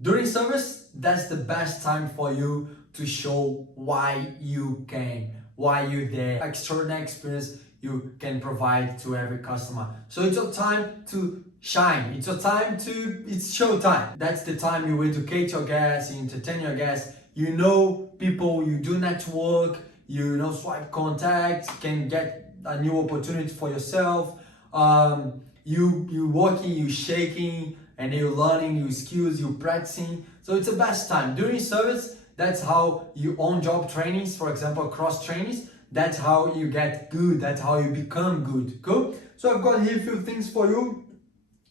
During service, that's the best time for you to show why you came, why you're there, extraordinary experience you can provide to every customer. So it's your time to shine. It's your time to, it's show time. That's the time you educate your guests, you entertain your guests, you know people, you do network, you know swipe contacts, can get a new opportunity for yourself. You working, you shaking, and you're learning new skills, you're practicing. So it's the best time. During service, that's how you on-job trainings, for example, cross trainings, that's how you get good, that's how you become good. Cool? So I've got here a few things for you.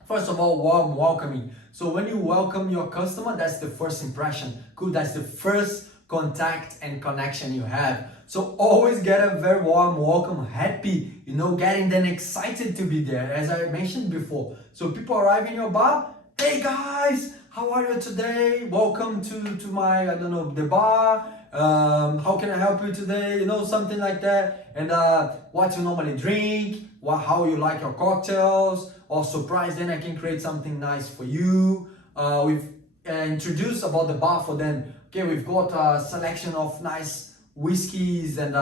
First of all, warm welcoming. So when you welcome your customer, that's the first impression. Cool, that's the first contact and connection you have. So always get a very warm welcome, happy, you know, getting them excited to be there, as I mentioned before. So people arrive in your bar, hey guys, how are you today? Welcome to my, I don't know, the bar. How can I help you today? You know, something like that. And what you normally drink, how you like your cocktails, or surprise, then I can create something nice for you. We've introduced about the bar for them. Okay, we've got a selection of nice whiskeys, and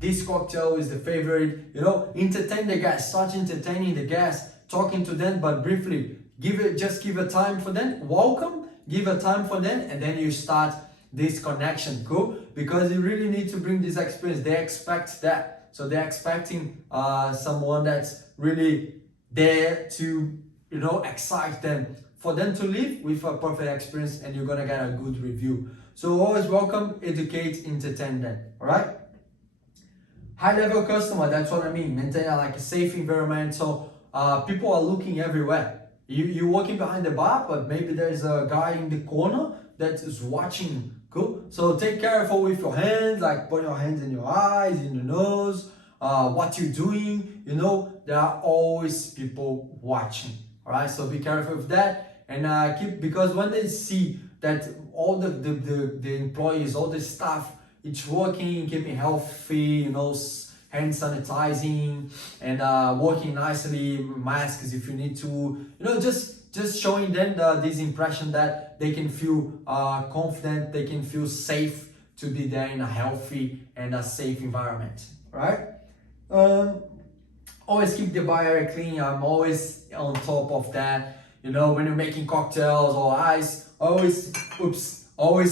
this cocktail is the favorite. You know, entertain the guests, start entertaining the guests, talking to them, but briefly. Just give a time for them, welcome, give a time for them, and then you start this connection. Cool? Because you really need to bring this experience. They expect that. So they're expecting someone that's really there to, you know, excite them, for them to leave with a perfect experience, and you're gonna get a good review. So always welcome, educate, entertain them. All right? High level customer, that's what I mean. Maintain like a safe environment. So people are looking everywhere. You're walking behind the bar, but maybe there's a guy in the corner that is watching. Cool? So take careful with your hands, like put your hands in your eyes, in your nose, what you're doing. You know, there are always people watching. All right, so be careful with that, and because when they see that all the employees, all the staff, it's working, keeping healthy, you know, hand sanitizing, and working nicely, masks if you need to, you know, just showing them this impression that they can feel confident, they can feel safe to be there in a healthy and a safe environment, right? Always keep the bar area clean. I'm always on top of that. You know, when you're making cocktails or ice, always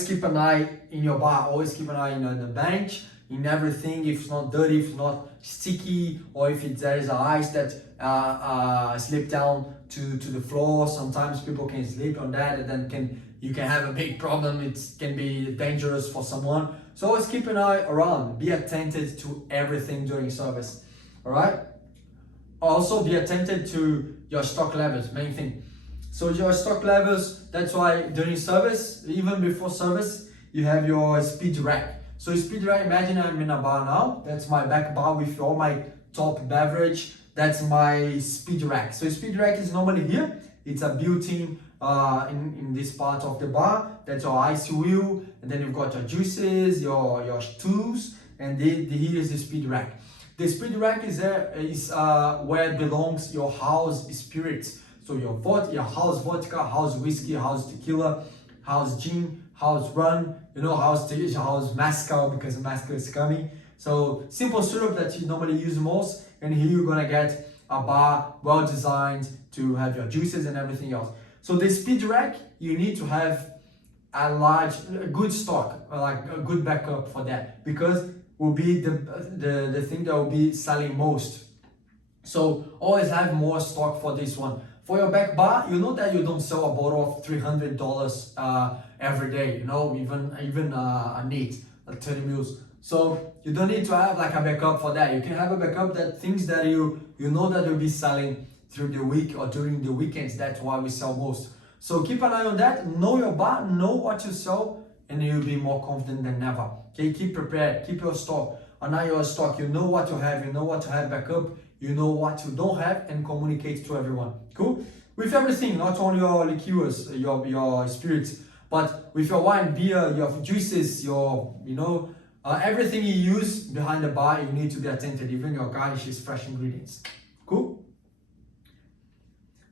keep an eye in your bar. Always keep an eye on the bench, in everything. If it's not dirty, if it's not sticky, or if there is ice that slip down to the floor. Sometimes people can slip on that, and then you can have a big problem. It can be dangerous for someone. So always keep an eye around. Be attentive to everything during service. All right. Also be attentive to your stock levels. Main thing. So your stock levels. That's why during service, even before service, you have your speed rack. So speed rack, imagine I'm in a bar now. That's my back bar with all my top beverage. That's my speed rack. So speed rack is normally here. It's a built-in in this part of the bar. That's your ice wheel, and then you've got your juices, your tools, and here is the speed rack. The speed rack is where belongs your house spirits. So your house vodka, house whiskey, house tequila, house gin, house rum, you know, house mezcal, because mezcal is coming. So simple syrup that you normally use most, and here you're gonna get a bar well designed to have your juices and everything else. So the speed rack, you need to have a good stock, like a good backup for that, because will be the thing that will be selling most. So always have more stock for this one. For your back bar, you know that you don't sell a bottle of $300 every day, you know, even a neat, 30 mils. So you don't need to have like a backup for that. You can have a backup that things that you know that you'll be selling through the week or during the weekends. That's why we sell most. So keep an eye on that. Know your bar, know what you sell, and you'll be more confident than ever. Okay, keep prepared, keep your stock. And now your stock, you know what you have, you know what to have backup, you know what you don't have, and communicate to everyone. Cool? With everything, not only your liqueurs, your spirits, but with your wine, beer, your juices, everything you use behind the bar, you need to be attentive. Even your garnishes, fresh ingredients. Cool?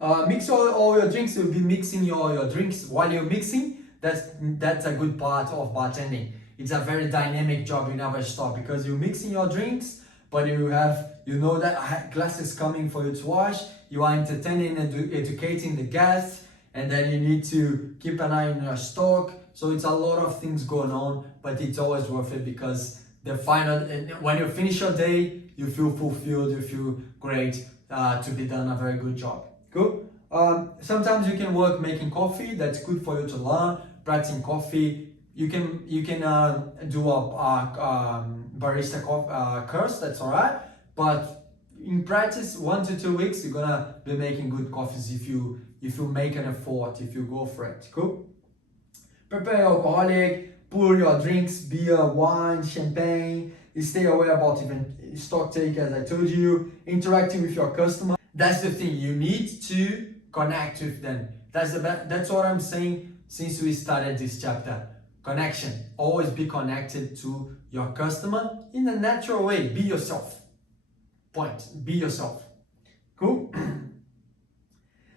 Mix all your drinks. You'll be mixing your drinks while you're mixing. That's a good part of bartending. It's a very dynamic job. You never stop because you're mixing your drinks, but you know that glass is coming for you to wash. You are entertaining and educating the guests, and then you need to keep an eye on your stock. So it's a lot of things going on, but it's always worth it because when you finish your day, you feel fulfilled, you feel great to be done a very good job. Cool. Sometimes you can work making coffee. That's good for you to learn. Practicing coffee. You can do a barista course. That's alright. But in practice, 1 to 2 weeks, you're gonna be making good coffees if you make an effort, if you go for it. Cool. Prepare alcoholic, pour your drinks, beer, wine, champagne. Stay aware about even stock take, as I told you. Interacting with your customer. That's the thing. You need to connect with them. That's what I'm saying since we started this chapter. Connection. Always be connected to your customer in a natural way. Be yourself. Point. Be yourself. Cool.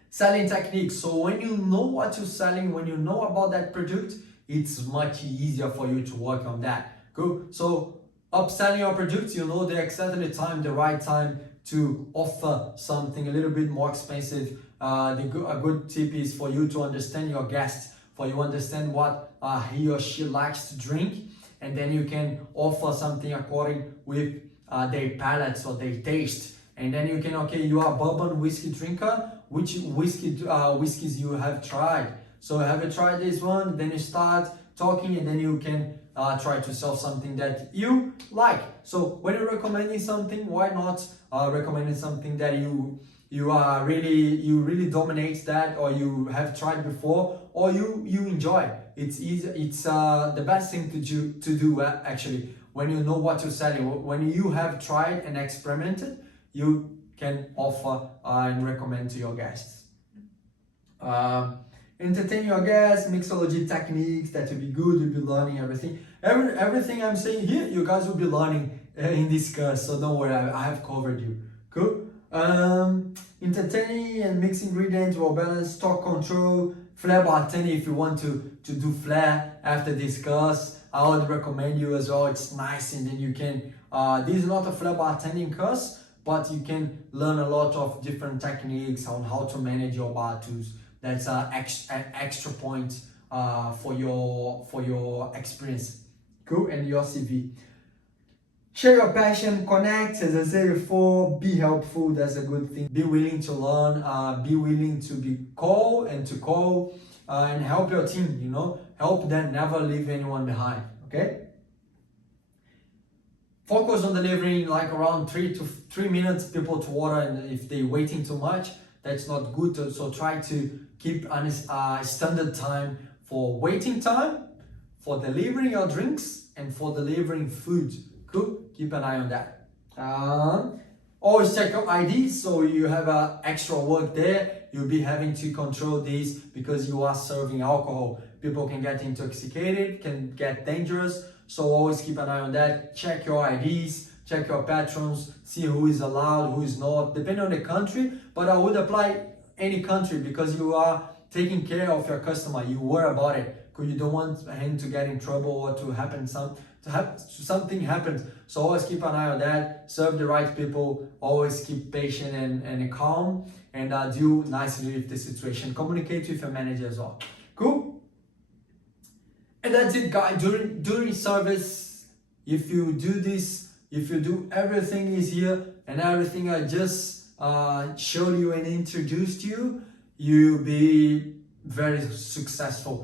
Selling techniques. So when you know what you're selling, when you know about that product, it's much easier for you to work on that. Cool. So upselling your products, you know the right time to offer something a little bit more expensive. A good tip is for you to understand your guest, for you understand what he or she likes to drink, and then you can offer something according with their palates or their taste. And then you can, okay, you are a bourbon whiskey drinker, which whiskeys you have tried. So have you tried this one? Then you start talking, and then you can try to sell something that you like. So when you're recommending something, why not recommending something that you really dominate that, or you have tried before, or you enjoy. It's easy. It's the best thing to do actually. When you know what you're selling, when you have tried and experimented, you can offer and recommend to your guests. Entertain your guests, mixology techniques, that will be good. You'll be learning everything. Everything I'm saying here, you guys will be learning in this course, so don't worry, I have covered you. Cool. Entertaining and mix ingredients, well balanced, stock control, flair bartending. If you want to do flair after this course, I would recommend you as well. It's nice, and then you can. This is not a flair bartending course, but you can learn a lot of different techniques on how to manage your bar tools. That's an extra point for your experience. Cool, and your CV. Share your passion, connect, as I said before, be helpful, that's a good thing. Be willing to learn, be willing to be call and help your team, help them, never leave anyone behind, okay? Focus on delivering like around 3 minutes people to order, and if they're waiting too much, that's not good. So try to keep a standard time for waiting time, for delivering your drinks, and for delivering food. Cool. Keep an eye on that. Always check your IDs, so you have extra work there. You'll be having to control these because you are serving alcohol. People can get intoxicated, can get dangerous. So always keep an eye on that. Check your IDs, check your patrons, see who is allowed, who is not, depending on the country. But I would apply any country because you are taking care of your customer. You worry about it because you don't want him to get in trouble or to happen something happens. So always keep an eye on that. Serve the right people. Always keep patient and calm, and deal nicely with the situation. Communicate with your manager as well. Cool. And that's it, guys. During service, if you do this, if you do everything is here and everything I just showed you and introduced you, you'll be very successful.